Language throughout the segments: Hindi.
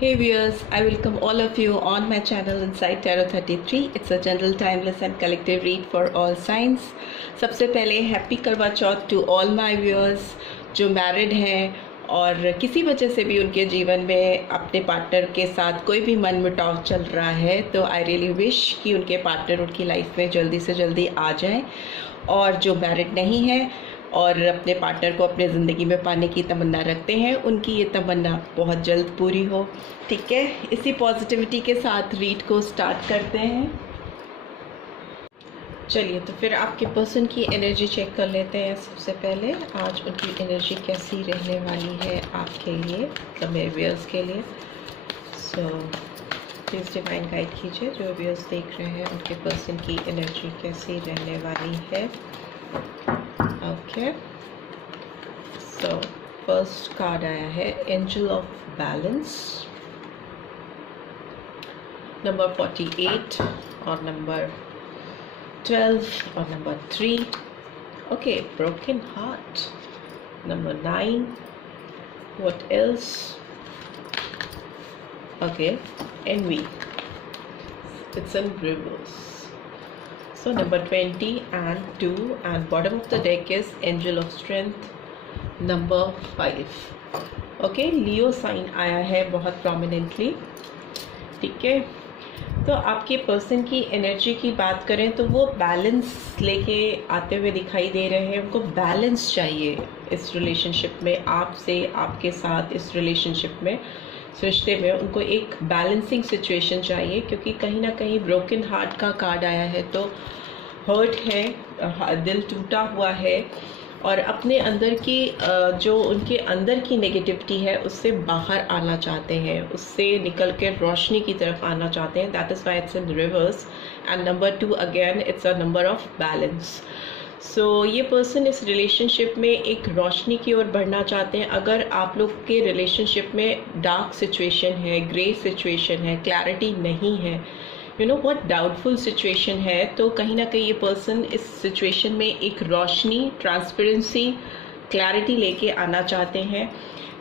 Hey viewers, I welcome all of you on my channel Inside Tarot 33. It's a general, timeless and collective read for all signs. सबसे पहले हैप्पी करवा चौथ टू ऑल माय व्यूअर्स जो मैरिड हैं और किसी वजह से भी उनके जीवन में अपने पार्टनर के साथ कोई भी मनमुटाव चल रहा है, तो आई रियली विश कि उनके पार्टनर उनकी लाइफ में जल्दी से जल्दी आ जाएं। और जो मैरिड नहीं है और अपने पार्टनर को अपने ज़िंदगी में पाने की तमन्ना रखते हैं, उनकी ये तमन्ना बहुत जल्द पूरी हो। ठीक है, इसी पॉजिटिविटी के साथ रीड को स्टार्ट करते हैं। चलिए, तो फिर आपके पर्सन की एनर्जी चेक कर लेते हैं। सबसे पहले आज उनकी एनर्जी कैसी रहने वाली है आपके लिए, मतलब मेरे व्यूअर्स के लिए। सो प्लीज़ डिवाइन गाइड कीजिए, जो व्यूअर्स देख रहे हैं उनके पर्सन की एनर्जी कैसी रहने वाली है। ओके, सो फर्स्ट कार्ड आया है एंजल ऑफ बैलेंस, नंबर 48 और नंबर 12 और number 3। Okay, broken heart, number 9। What else? Okay, envy, it's in reverse. So number 20 and 2, and bottom of the deck is angel of strength, number 5. Okay, Leo sign आया है बहुत प्रोमिनेंटली। ठीक है, तो आपके पर्सन की एनर्जी की बात करें तो वो बैलेंस लेके आते हुए दिखाई दे रहे हैं। उनको बैलेंस चाहिए इस रिलेशनशिप में, आपसे, आपके साथ इस रिलेशनशिप में, इस रिश्ते में उनको एक बैलेंसिंग सिचुएशन चाहिए, क्योंकि कहीं ना कहीं ब्रोकन हार्ट का कार्ड आया है। तो हर्ट है, दिल टूटा हुआ है और अपने अंदर की जो उनके अंदर की नेगेटिविटी है उससे बाहर आना चाहते हैं, उससे निकल के रोशनी की तरफ आना चाहते हैं। That is why it's in reverse. And number 2 again it's a number of balance. So ये पर्सन इस रिलेशनशिप में एक रोशनी की ओर बढ़ना चाहते हैं। अगर आप लोग के रिलेशनशिप में डार्क सिचुएशन है, ग्रे सिचुएशन है, क्लैरिटी नहीं है, यू नो बहुत डाउटफुल सिचुएशन है, तो कहीं ना कहीं ये पर्सन इस सिचुएशन में एक रोशनी, ट्रांसपेरेंसी, क्लैरिटी लेके आना चाहते हैं।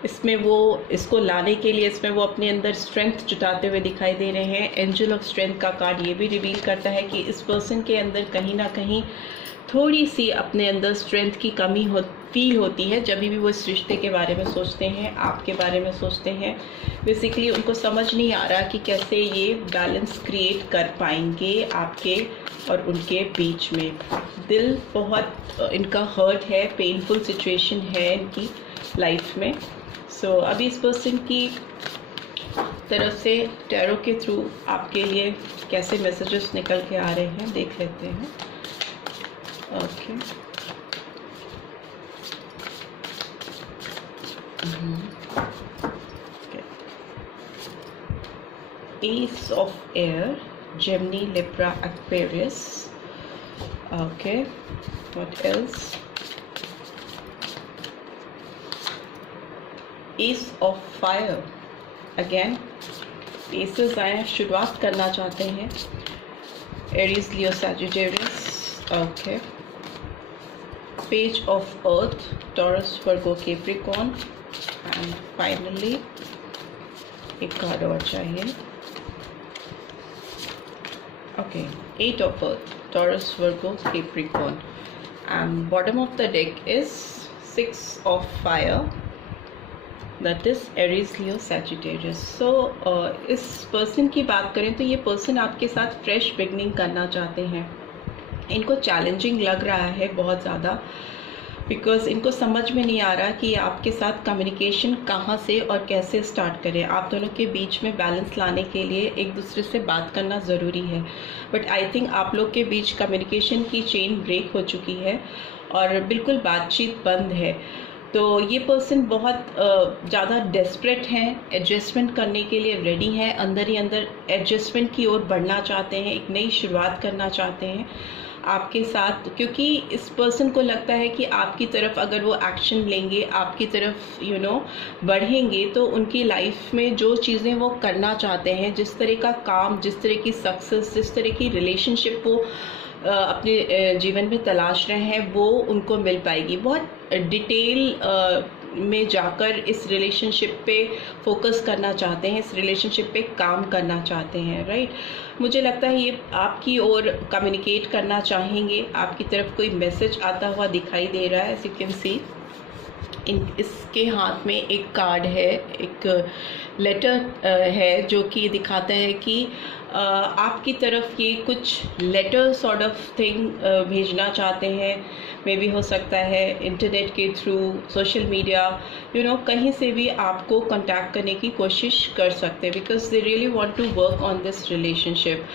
इसमें वो इसको लाने के लिए इसमें वो अपने अंदर स्ट्रेंथ जुटाते हुए दिखाई दे रहे हैं। एंजल ऑफ स्ट्रेंथ का कार्ड ये भी रिवील करता है कि इस पर्सन के अंदर कहीं ना कहीं थोड़ी सी अपने अंदर स्ट्रेंथ की कमी फील होती है जब भी वो इस रिश्ते के बारे में सोचते हैं, आपके बारे में सोचते हैं। बेसिकली उनको समझ नहीं आ रहा कि कैसे ये बैलेंस क्रिएट कर पाएंगे आपके और उनके बीच में। दिल बहुत इनका हर्ट है, पेनफुल सिचुएशन है इनकी लाइफ में। सो अभी इस पर्सन की तरफ से टैरो के थ्रू आपके लिए कैसे मैसेजेस निकल के आ रहे हैं देख लेते हैं। Okay, Ace of Air, Gemini, Libra, Aquarius. Okay, what else? Ace of Fire. Again, Aces आए, शुरुआत करना चाहते हैं। Aries, Leo, Sagittarius. Okay. Page of Earth, Taurus, Virgo, Capricorn, and finally एक कार्ड और चाहिए। Okay, 8 of Earth, Taurus, Virgo, Capricorn, and bottom of the deck is 6 of Fire, that is Aries, Leo, Sagittarius. So इस पर्सन की बात करें तो ये पर्सन आपके साथ फ्रेश बिगनिंग करना चाहते हैं। इनको चैलेंजिंग लग रहा है बहुत ज़्यादा, बिकॉज इनको समझ में नहीं आ रहा कि आपके साथ कम्युनिकेशन कहाँ से और कैसे स्टार्ट करें। आप दोनों के बीच में बैलेंस लाने के लिए एक दूसरे से बात करना ज़रूरी है, बट आई थिंक आप लोग के बीच कम्युनिकेशन की चेन ब्रेक हो चुकी है और बिल्कुल बातचीत बंद है। तो ये पर्सन बहुत ज़्यादा डेस्परेट हैं, एडजस्टमेंट करने के लिए रेडी हैं, अंदर ही अंदर एडजस्टमेंट की ओर बढ़ना चाहते हैं, एक नई शुरुआत करना चाहते हैं आपके साथ, क्योंकि इस पर्सन को लगता है कि आपकी तरफ अगर वो एक्शन लेंगे, आपकी तरफ बढ़ेंगे, तो उनकी लाइफ में जो चीज़ें वो करना चाहते हैं, जिस तरह का काम, जिस तरह की सक्सेस, जिस तरह की रिलेशनशिप वो अपने जीवन में तलाश रहे हैं, वो उनको मिल पाएगी। बहुत डिटेल में जाकर इस रिलेशनशिप पे फोकस करना चाहते हैं, इस रिलेशनशिप पे काम करना चाहते हैं, राइट। मुझे लगता है ये आपकी ओर कम्युनिकेट करना चाहेंगे, आपकी तरफ कोई मैसेज आता हुआ दिखाई दे रहा है। एज यू कैन सी इसके हाथ में एक कार्ड है, एक लेटर है जो कि दिखाता है कि आपकी तरफ ये कुछ लेटर सॉर्ट ऑफ थिंग भेजना चाहते हैं। मे बी हो सकता है इंटरनेट के थ्रू, सोशल मीडिया, कहीं से भी आपको कांटेक्ट करने की कोशिश कर सकते हैं, because they really want to work on this relationship.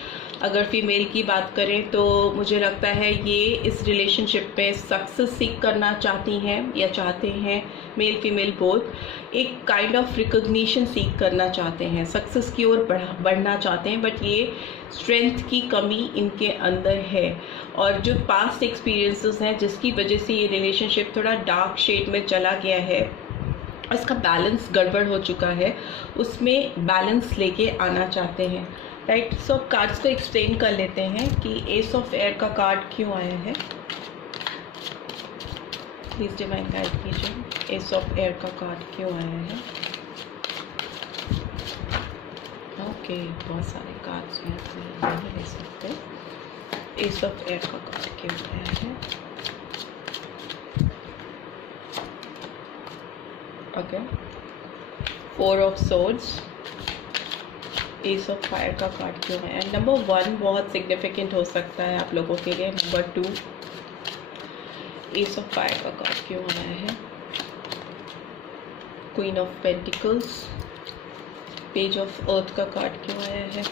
अगर फीमेल की बात करें तो मुझे लगता है ये इस रिलेशनशिप में सक्सेस सीख करना चाहती हैं या चाहते हैं, मेल फीमेल बोथ एक काइंड ऑफ रिकॉग्निशन सीख करना चाहते हैं, सक्सेस की ओर बढ़ना चाहते हैं, बट ये स्ट्रेंथ की कमी इनके अंदर है। और जो पास्ट एक्सपीरियंसेस हैं जिसकी वजह से ये रिलेशनशिप थोड़ा डार्क शेड में चला गया है, इसका बैलेंस गड़बड़ हो चुका है, उसमें बैलेंस लेके आना चाहते हैं, राइट। सो कार्ड्स को एक्सप्लेन कर लेते हैं कि एस ऑफ एयर का कार्ड क्यों आया है। प्लीज डिवाइन गाइड कीजिए, एस ऑफ एयर का कार्ड क्यों आया है। ओके, बहुत सारे कार्ड्स यहाँ पे ले सकते। एस ऑफ एयर का कार्ड क्यों आया है। Okay, four of swords, S of fire का कार्ड क्यों है। एंड नंबर 1 बहुत सिग्निफिकेंट हो सकता है आप लोगों के लिए। नंबर 2, एस ऑफ फायर का कार्ड क्यों आया है। Queen of pentacles, page of earth का कार्ड क्यों आया है।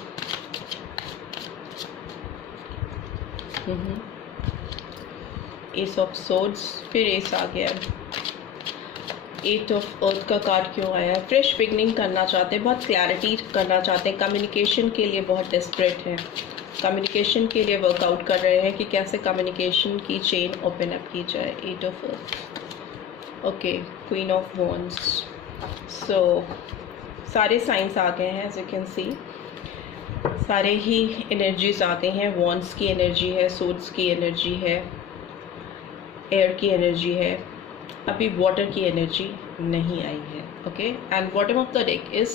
एस ऑफ सोर्ड्स, फिर एस आ गया। 8 ऑफ अर्थ का कार्ड क्यों आया है। फ्रेश बिगनिंग करना चाहते हैं, बहुत क्लैरिटी करना चाहते हैं, कम्युनिकेशन के लिए बहुत डेस्परेट हैं, कम्युनिकेशन के लिए वर्कआउट कर रहे हैं कि कैसे कम्युनिकेशन की चेन ओपन अप की जाए। 8 of earth, okay, queen of wands. So सारे साइंस आ गए हैं, एज यू कैन सी सारे ही एनर्जीज आ गई हैं। वॉन्ड्स की एनर्जी है, सोर्ड्स की एनर्जी है, एयर की एनर्जी है, अभी वाटर की एनर्जी नहीं आई है। Okay, and bottom of the deck is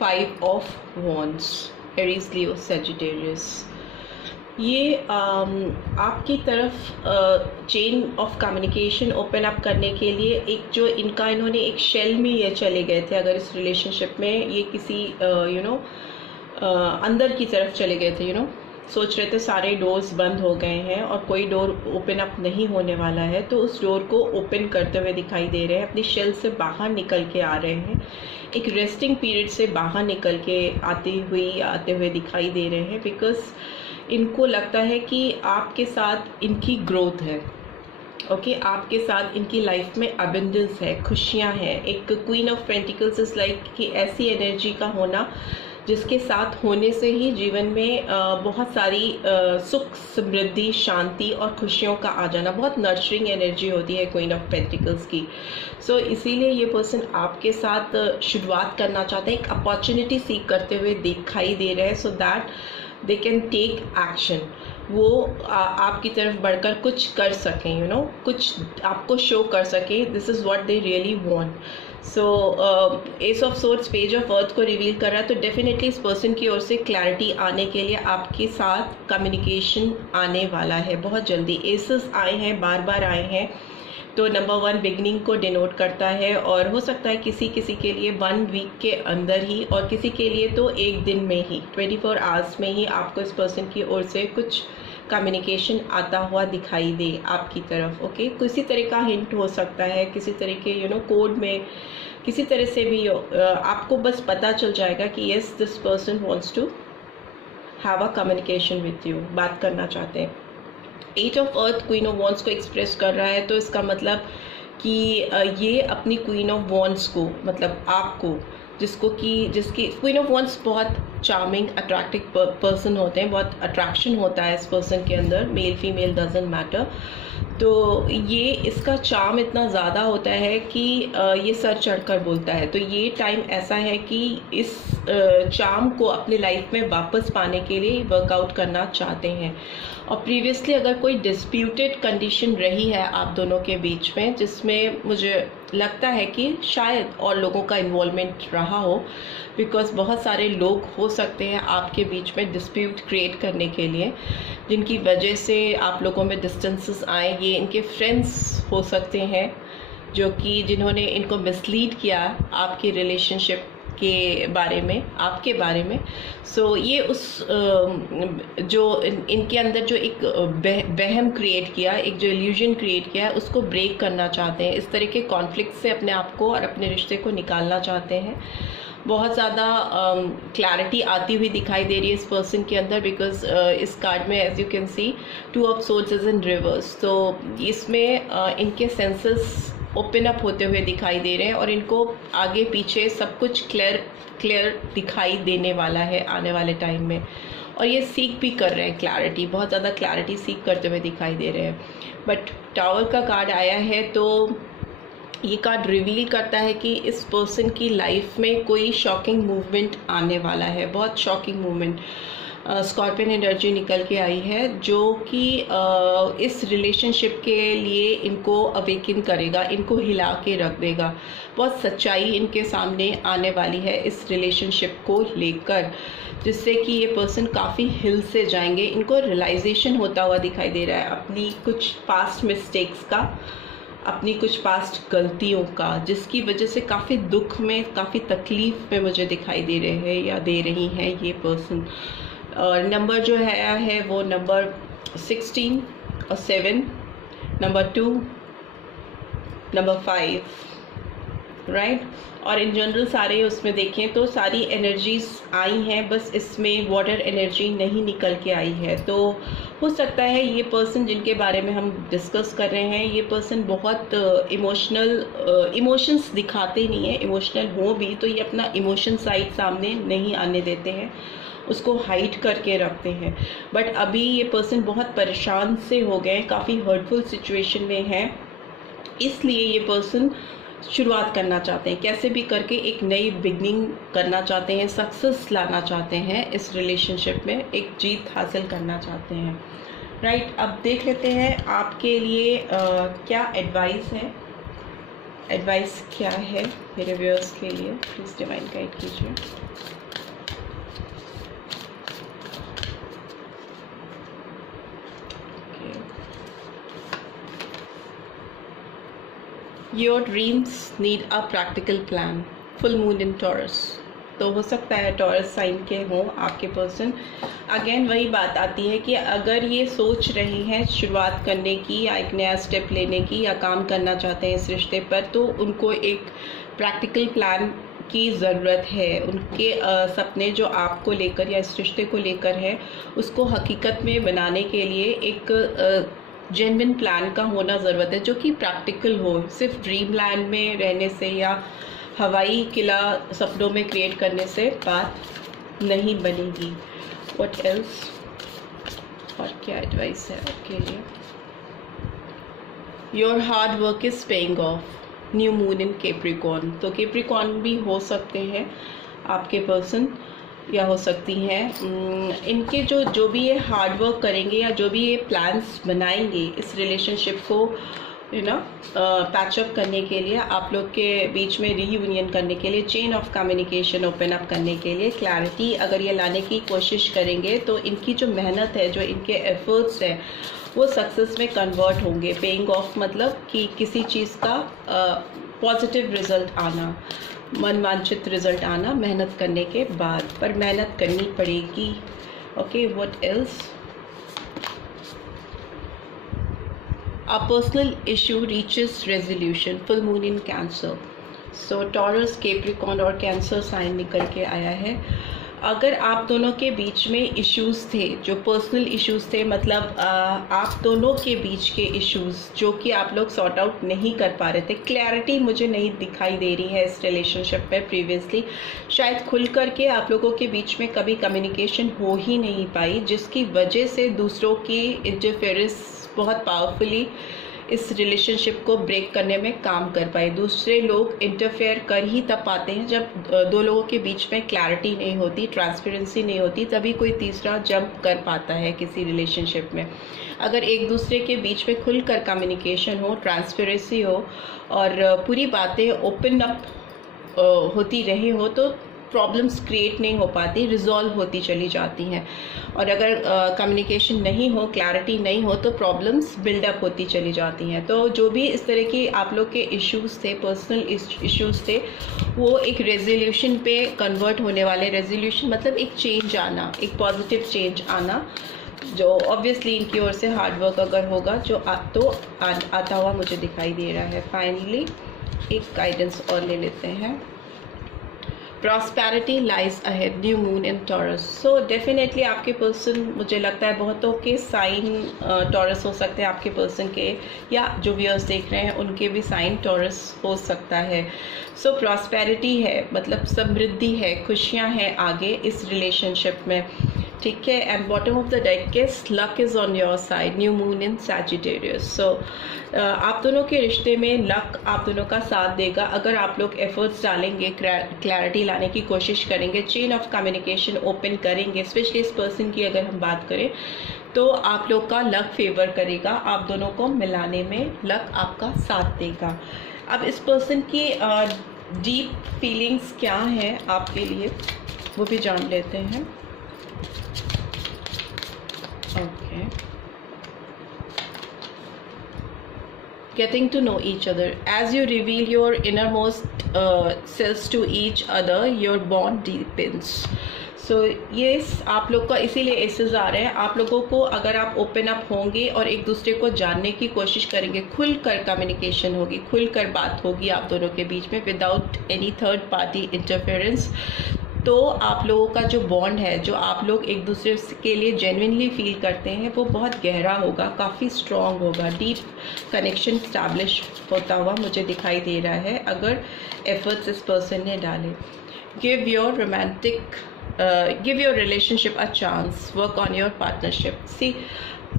5 of wands, Aries, Leo, Sagittarius. ये आपकी तरफ chain of communication open up करने के लिए एक जो इन्होंने एक शेल में ये चले गए थे। अगर इस रिलेशनशिप में ये किसी अंदर की तरफ चले गए थे, सोच रहे थे सारे डोर्स बंद हो गए हैं और कोई डोर ओपन अप नहीं होने वाला है, तो उस डोर को ओपन करते हुए दिखाई दे रहे हैं, अपनी शेल से बाहर निकल के आ रहे हैं, एक रेस्टिंग पीरियड से बाहर निकल के आते हुए दिखाई दे रहे हैं, बिकॉज इनको लगता है कि आपके साथ इनकी ग्रोथ है। ओके, आपके साथ इनकी लाइफ में अबंडेंस है, खुशियाँ हैं। एक queen of pentacles is like कि ऐसी एनर्जी का होना जिसके साथ होने से ही जीवन में बहुत सारी सुख, समृद्धि, शांति और खुशियों का आ जाना, बहुत नर्चरिंग एनर्जी होती है क्वीन ऑफ पेंटिकल्स की। सो इसीलिए ये पर्सन आपके साथ शुरुआत करना चाहते हैं, एक अपॉर्चुनिटी सीख करते हुए दिखाई दे रहे हैं, so that they can take action. वो आपकी तरफ बढ़कर कुछ कर सकें, कुछ आपको शो कर सकें। This is what they really want. So S of swords, page of earth को रिवील कर रहा है, तो डेफिनेटली इस पर्सन की ओर से क्लैरिटी आने के लिए आपके साथ कम्युनिकेशन आने वाला है बहुत जल्दी। एसेस आए हैं, बार बार आए हैं, तो नंबर 1 बिगनिंग को डिनोट करता है, और हो सकता है किसी के लिए 1 वीक के अंदर ही, और किसी के लिए तो एक दिन में ही, 24 आवर्स में ही आपको इस पर्सन की ओर से कुछ कम्युनिकेशन आता हुआ दिखाई दे आपकी तरफ। ओके, किसी तरह का हिंट हो सकता है, किसी तरह के कोड में किसी तरह से भी आपको बस पता चल जाएगा कि yes, this person wants to have a communication with you, बात करना चाहते हैं। 8 of earth queen of wands को एक्सप्रेस कर रहा है, तो इसका मतलब कि ये अपनी क्वीन ऑफ वॉन्ड्स को, मतलब आपको, जिसकी क्वीन ऑफ वॉन्ड्स बहुत चार्मिंग, अट्रैक्टिव पर्सन होते हैं, बहुत अट्रैक्शन होता है इस पर्सन के अंदर, मेल फीमेल डजंट मैटर। तो ये इसका चार्म इतना ज़्यादा होता है कि ये सर चढ़कर बोलता है। तो ये टाइम ऐसा है कि इस चार्म को अपने लाइफ में वापस पाने के लिए वर्कआउट करना चाहते हैं। और प्रीवियसली अगर कोई डिस्प्यूटेड कंडीशन रही है आप दोनों के बीच में, जिसमें मुझे लगता है कि शायद और लोगों का इन्वॉल्वमेंट रहा हो, बिकॉज बहुत सारे लोग हो सकते हैं आपके बीच में डिस्प्यूट क्रिएट करने के लिए, जिनकी वजह से आप लोगों में डिस्टेंसेस आए। ये इनके फ्रेंड्स हो सकते हैं जो कि जिन्होंने इनको मिसलीड किया आपके रिलेशनशिप के बारे में, आपके बारे में। सो ये उस जो इनके अंदर जो एक वहम क्रिएट किया, एक जो इल्यूजन क्रिएट किया है, उसको ब्रेक करना चाहते हैं। इस तरह के कॉन्फ्लिक्ट से अपने आप को और अपने रिश्ते को निकालना चाहते हैं। बहुत ज़्यादा क्लैरिटी आती हुई दिखाई दे रही है इस पर्सन के अंदर, बिकॉज इस कार्ड में as you can see 2 of swords is in reverse. तो इसमें इनके सेंसेस ओपन अप होते हुए दिखाई दे रहे हैं और इनको आगे पीछे सब कुछ क्लियर दिखाई देने वाला है आने वाले टाइम में। और ये सीख भी कर रहे हैं क्लैरिटी, बहुत ज़्यादा क्लैरिटी सीख करते हुए दिखाई दे रहे हैं। बट टावर का कार्ड आया है, तो ये कार्ड रिवील करता है कि इस पर्सन की लाइफ में कोई शॉकिंग मूवमेंट आने वाला है, बहुत शॉकिंग मूवमेंट। स्कॉर्पियन एनर्जी निकल के आई है, जो कि इस रिलेशनशिप के लिए इनको अवेकन करेगा, इनको हिला के रख देगा। बहुत सच्चाई इनके सामने आने वाली है इस रिलेशनशिप को लेकर, जिससे कि ये पर्सन काफ़ी हिल से जाएंगे। इनको रियलाइजेशन होता हुआ दिखाई दे रहा है अपनी कुछ पास्ट मिस्टेक्स का, अपनी कुछ पास्ट गलतियों का, जिसकी वजह से काफ़ी दुख में, काफ़ी तकलीफ में मुझे दिखाई दे रहे हैं या दे रही हैं ये पर्सन। और नंबर जो है वो नंबर 16 और 7, नंबर 2, नंबर 5, राइट। और इन जनरल सारे उसमें देखें तो सारी एनर्जीज आई हैं, बस इसमें वाटर एनर्जी नहीं निकल के आई है। तो हो सकता है ये पर्सन जिनके बारे में हम डिस्कस कर रहे हैं, ये पर्सन बहुत इमोशंस दिखाते नहीं है। इमोशनल हो भी तो ये अपना इमोशन साइड सामने नहीं आने देते हैं, उसको हाइड करके रखते हैं। बट अभी ये पर्सन बहुत परेशान से हो गए, काफ़ी हर्टफुल सिचुएशन में है, इसलिए ये पर्सन शुरुआत करना चाहते हैं, कैसे भी करके एक नई बिगनिंग करना चाहते हैं, सक्सेस लाना चाहते हैं इस रिलेशनशिप में, एक जीत हासिल करना चाहते हैं, राइट। अब देख लेते हैं आपके लिए क्या एडवाइस है, एडवाइस क्या है मेरे व्यूअर्स के लिए। प्लीज़ डिवाइन गाइड कीजिए। Your dreams need a practical plan. Full moon in Taurus. तो हो सकता है टॉरस साइन के हों आपके पर्सन। अगेन वही बात आती है कि अगर ये सोच रहे हैं शुरुआत करने की या एक नया स्टेप लेने की या काम करना चाहते हैं इस रिश्ते पर, तो उनको एक प्रैक्टिकल प्लान की ज़रूरत है। उनके सपने जो आपको लेकर या इस रिश्ते को लेकर है, उसको हकीकत में बनाने के लिए एक जेन्युइन प्लान का होना ज़रूरत है, जो कि प्रैक्टिकल हो। सिर्फ ड्रीम लैंड में रहने से या हवाई किला सपनों में क्रिएट करने से बात नहीं बनेगी। व्हाट एल्स, और क्या एडवाइस है आपके लिए। Your hard work is paying off, new moon in Capricorn. तो कैप्रिकॉर्न भी हो सकते हैं आपके पर्सन, या हो सकती हैं इनके जो भी ये हार्ड वर्क करेंगे या जो भी ये प्लान्स बनाएंगे इस रिलेशनशिप को पैचअप करने के लिए, आप लोग के बीच में रीयूनियन करने के लिए, chain of communication open up करने के लिए, क्लैरिटी अगर ये लाने की कोशिश करेंगे, तो इनकी जो मेहनत है, जो इनके एफर्ट्स हैं, वो सक्सेस में कन्वर्ट होंगे। पेइंग ऑफ मतलब कि किसी चीज़ का पॉजिटिव रिजल्ट आना, मनवांछित रिजल्ट आना मेहनत करने के बाद, पर मेहनत करनी पड़ेगी। Okay, what else. A personal issue reaches resolution, full moon in cancer. So taurus, Capricorn और कैंसर साइन निकल के आया है। अगर आप दोनों के बीच में इश्यूज़ थे, जो पर्सनल इश्यूज़ थे, मतलब आप दोनों के बीच के इश्यूज़ जो कि आप लोग सॉर्ट आउट नहीं कर पा रहे थे, क्लैरिटी मुझे नहीं दिखाई दे रही है इस रिलेशनशिप में प्रीवियसली, शायद खुल कर के आप लोगों के बीच में कभी कम्युनिकेशन हो ही नहीं पाई, जिसकी वजह से दूसरों की इंटरफेरेंस बहुत पावरफुली इस रिलेशनशिप को ब्रेक करने में काम कर पाए। दूसरे लोग इंटरफेयर कर ही तब पाते हैं जब दो लोगों के बीच में क्लैरिटी नहीं होती, ट्रांसपेरेंसी नहीं होती, तभी कोई तीसरा जंप कर पाता है किसी रिलेशनशिप में। अगर एक दूसरे के बीच में खुलकर कम्युनिकेशन हो, ट्रांसपेरेंसी हो और पूरी बातें ओपन अप होती रही हो तो प्रॉब्लम्स क्रिएट नहीं हो पाती, रिजॉल्व होती चली जाती हैं। और अगर कम्युनिकेशन नहीं हो, क्लैरिटी नहीं हो तो प्रॉब्लम्स बिल्डअप होती चली जाती हैं। तो जो भी इस तरह की आप लोग के इश्यूज़ थे, पर्सनल इश्यूज़ थे, वो एक रेजोल्यूशन पे कन्वर्ट होने वाले। रेजोल्यूशन मतलब एक चेंज आना, एक पॉजिटिव चेंज आना, जो ऑब्वियसली इनकी ओर से हार्डवर्क अगर होगा जो आता हुआ मुझे दिखाई दे रहा है। फाइनली एक गाइडेंस और ले लेते हैं। Prosperity lies ahead, new moon इन टॉरस। सो डेफिनेटली आपके पर्सन, मुझे लगता है बहुतों के साइन टॉरस हो सकते हैं आपके पर्सन के, या जो व्यूअर्स देख रहे हैं उनके भी साइन टॉरस हो सकता है। सो प्रॉस्पेरिटी है, मतलब समृद्धि है, खुशियाँ हैं आगे इस रिलेशनशिप में, ठीक है। And bottom of the deck is luck is on your side, new moon in Sagittarius. So आप दोनों के रिश्ते में लक आप दोनों का साथ देगा अगर आप लोग एफर्ट्स डालेंगे, क्लैरिटी लाने की कोशिश करेंगे, चेन ऑफ कम्युनिकेशन ओपन करेंगे। स्पेशली इस पर्सन की अगर हम बात करें तो आप लोग का लक फेवर करेगा, आप दोनों को मिलाने में लक आपका साथ देगा। अब इस पर्सन की डीप फीलिंग्स क्या हैं आपके लिए वो भी जान लेते हैं। Okay. Getting to know each other. As you reveal your innermost selves to each other, your bond deepens. So yes, आप लोग का इसीलिए एसेस आ रहे हैं। आप लोगों को अगर आप ओपन अप होंगे और एक दूसरे को जानने की कोशिश करेंगे, खुलकर कम्युनिकेशन होगी, खुलकर बात होगी आप दोनों के बीच में without any third party interference, तो आप लोगों का जो बॉन्ड है, जो आप लोग एक दूसरे के लिए जेन्युइनली फील करते हैं, वो बहुत गहरा होगा, काफ़ी स्ट्रॉन्ग होगा। डीप कनेक्शन स्टैब्लिश होता हुआ मुझे दिखाई दे रहा है अगर एफर्ट्स इस पर्सन ने डाले। Give your relationship a chance, work on your partnership. See,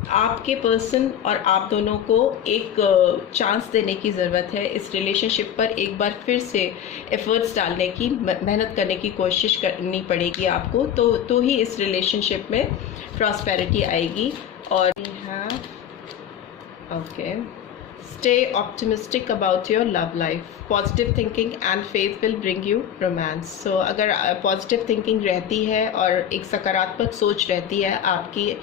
आपके पर्सन और आप दोनों को एक चांस देने की ज़रूरत है। इस रिलेशनशिप पर एक बार फिर से एफर्ट्स डालने की, मेहनत करने की कोशिश करनी पड़ेगी आपको, तो ही इस रिलेशनशिप में प्रॉस्पेरिटी आएगी। और okay, stay optimistic about your love life, positive thinking and faith will bring you romance. So अगर पॉजिटिव थिंकिंग रहती है और एक सकारात्मक सोच रहती है आपकी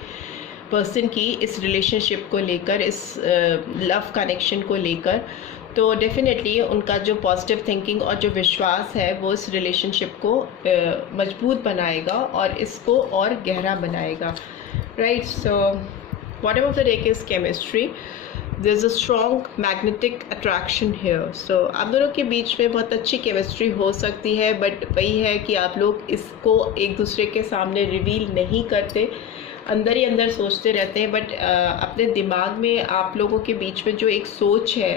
पर्सन की इस रिलेशनशिप को लेकर, इस लव कनेक्शन को लेकर, तो डेफिनेटली उनका जो पॉजिटिव थिंकिंग और जो विश्वास है वो इस रिलेशनशिप को मजबूत बनाएगा और इसको और गहरा बनाएगा, right. So bottom of the deck is chemistry. There is a strong magnetic attraction here. So आप दोनों के बीच में बहुत अच्छी केमिस्ट्री हो सकती है, बट वही है कि आप लोग इसको एक दूसरे के सामने रिवील नहीं करते, अंदर ही अंदर सोचते रहते हैं। बट अपने दिमाग में आप लोगों के बीच में जो एक सोच है,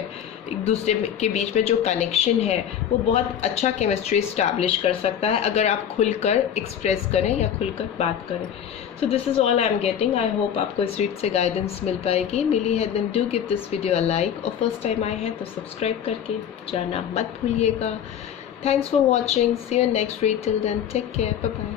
एक दूसरे के बीच में जो कनेक्शन है, वो बहुत अच्छा केमिस्ट्री इस्टेब्लिश कर सकता है अगर आप खुलकर एक्सप्रेस करें या खुलकर बात करें। So this is all I am getting. I hope आपको इस रीड से गाइडेंस मिल पाएगी। मिली है then do give this video a like, और फर्स्ट टाइम आए हैं तो सब्सक्राइब करके जाना मत भूलिएगा। Thanks for watching, see you next read, till then take care, bye bye.